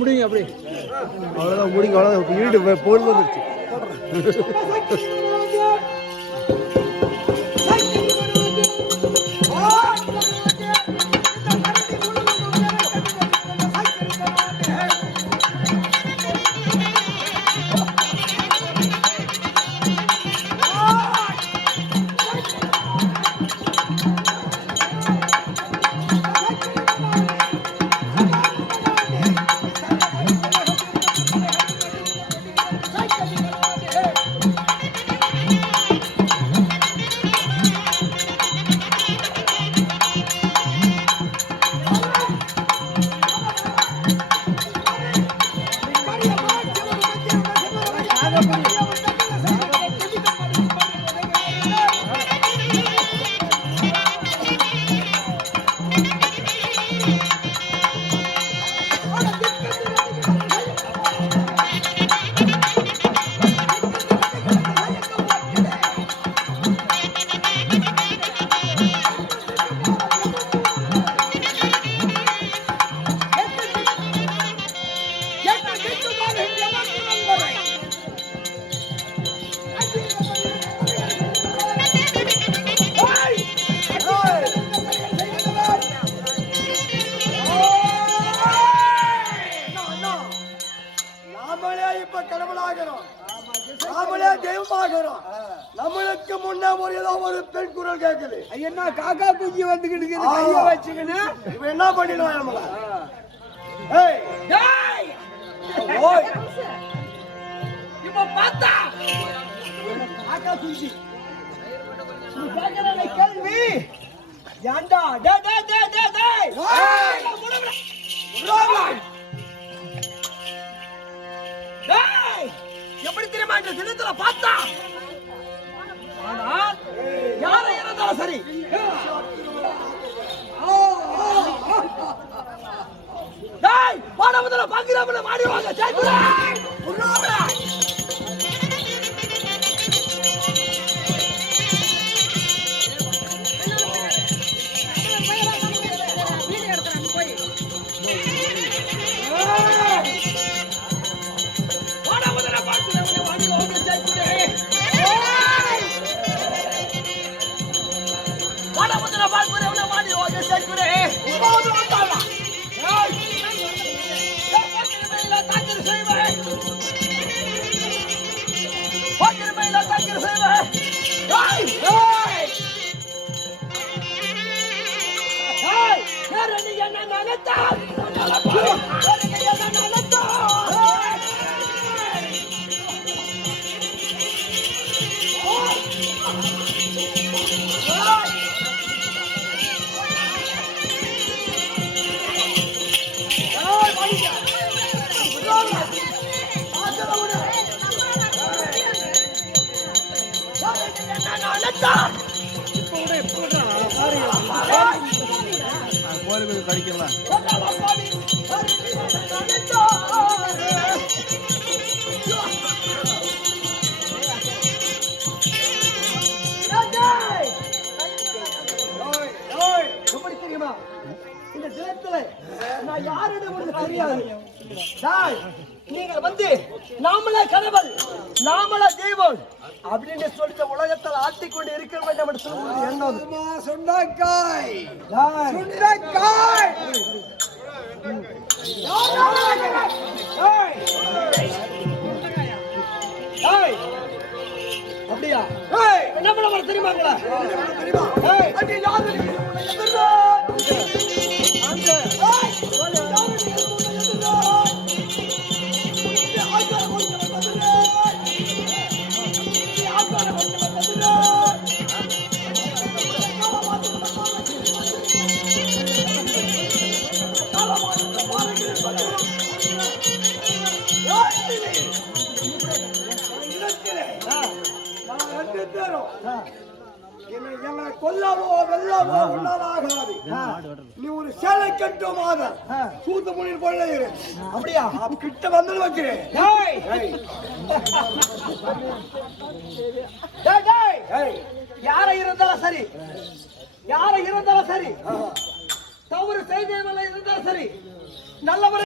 முடிங்க அப்படி அவ்வளோதான் முடிங்க அவ்வளோதான் வீடு பொழுது வந்துருச்சு நம்மளுக்கு முன்ன ஏதோ ஒரு பெண் குரல் கேக்குது. என்ன காக்கா குஞ்சு வந்துகிட்டு கைய வச்சுக்கின்னு இப்ப என்ன பண்ணிடுவான் நம்மள? இப்ப பார்த்தா காக்கா குஞ்சு கேள்வி ஏண்டா எப்படி தெரியுமா இந்த தினத்துல பார்த்தா யாரை இருந்தாலும் சரி பாடமுதல பாக்கிறவங்கள மாடிவாங்க படிக்கலாம் இந்த தினத்துல நான் யாரிடம் தெரியாது. நீங்கள் வந்து நாமளே கடவுள் நாமளே தெய்வம் அப்படின்னு சொல்லிட்டு உலகத்தில் ஆட்டிக்கொண்டு இருக்க வேண்டும் என்று சொல்வது என்ன? சுண்டைக்காய் அப்படியா? என்ன பண்ண தெரியுமாங்களா? கொல்லவோ வெல்லவோ உன்னதாகாது. நீ ஒரு சேலை கட்டுமாத சூத்து முனில் போல அப்படியா? கிட்ட வந்து வைக்கிறேன். யாரை இருந்தாலும் சரி, யாரை இருந்தாலும் சரி, தவறு செய்தவர்கள் இருந்தாலும் சரி, நல்லவரை